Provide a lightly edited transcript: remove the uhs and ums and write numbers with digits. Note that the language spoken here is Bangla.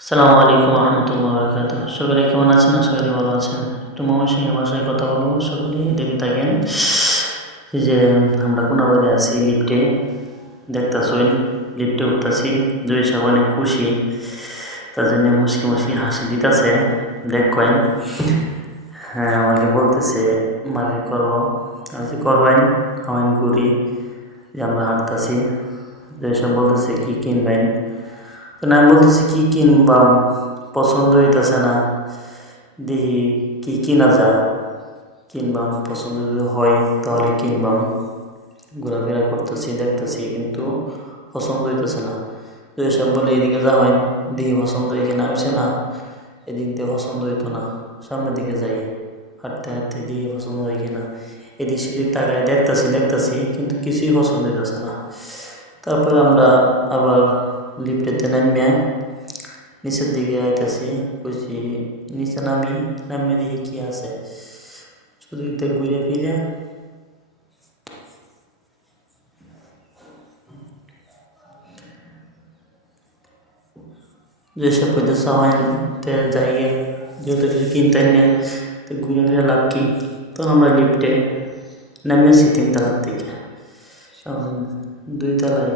আসসালামু আলাইকুম রহমতুল্লাহ বরকাতুহ। সকলে কেমন আছেন? আশা করি ভালো আছেন। একটু ময়মনসিংহের ভাষায় কথা বলবো, সকলেই দেখে থাকেন। এই যে আমরা কোনাবাড়ি আছি, লিফটে দেখতেছই, লিফটে উঠতেছি। জয় সাহেব অনেক খুশি, তার জন্য মুসকি মুসকি হাসি দিতেছে। দেখ কয়েন, হ্যাঁ আমাকে বলতেছে মালিক করবো, আমি করবেন আমি করি যে আমরা হাঁটতেছি। জয় সাহেব বলতেছে কি কিনবেন, তো আমি বলতেছি কি কিনবা, পছন্দ হইতেছে না, দেখি কি কিনা যায়, কিনবাম, পছন্দ যদি হয় তাহলে কিনবাম। ঘোরাফেরা করতেছি, দেখতেছি, কিন্তু পছন্দ হইতেছে না। তো এসব বলে এদিকে যাবেন, দেখি পছন্দ এখানে আসছে না, এদিক দিয়ে পছন্দ হইতো না, সামনের দিকে যাই। হাঁটতে হাঁটতে দিয়ে পছন্দ হয় কিনা, এদিক সেদিক তাকায় দেখতেছি, কিন্তু কিছুই পছন্দ হইতেছে না। তারপরে আমরা আবার লিফটেতে নামিয়ে নিচের দিকে আইতেছি, কইছি নিচে নামিয়ে দেখি কি আছে। চতুর্দিকে ঘুরে ফিরে যেসব কইতেছে আমাদের জায়গায় যেহেতু কিছু কিনতে নেই, তো ঘুরে ফিরে লাভ কি। তখন আমরা লিফটে নামিয়েছি 3 তলার দিকে, 2 তলায়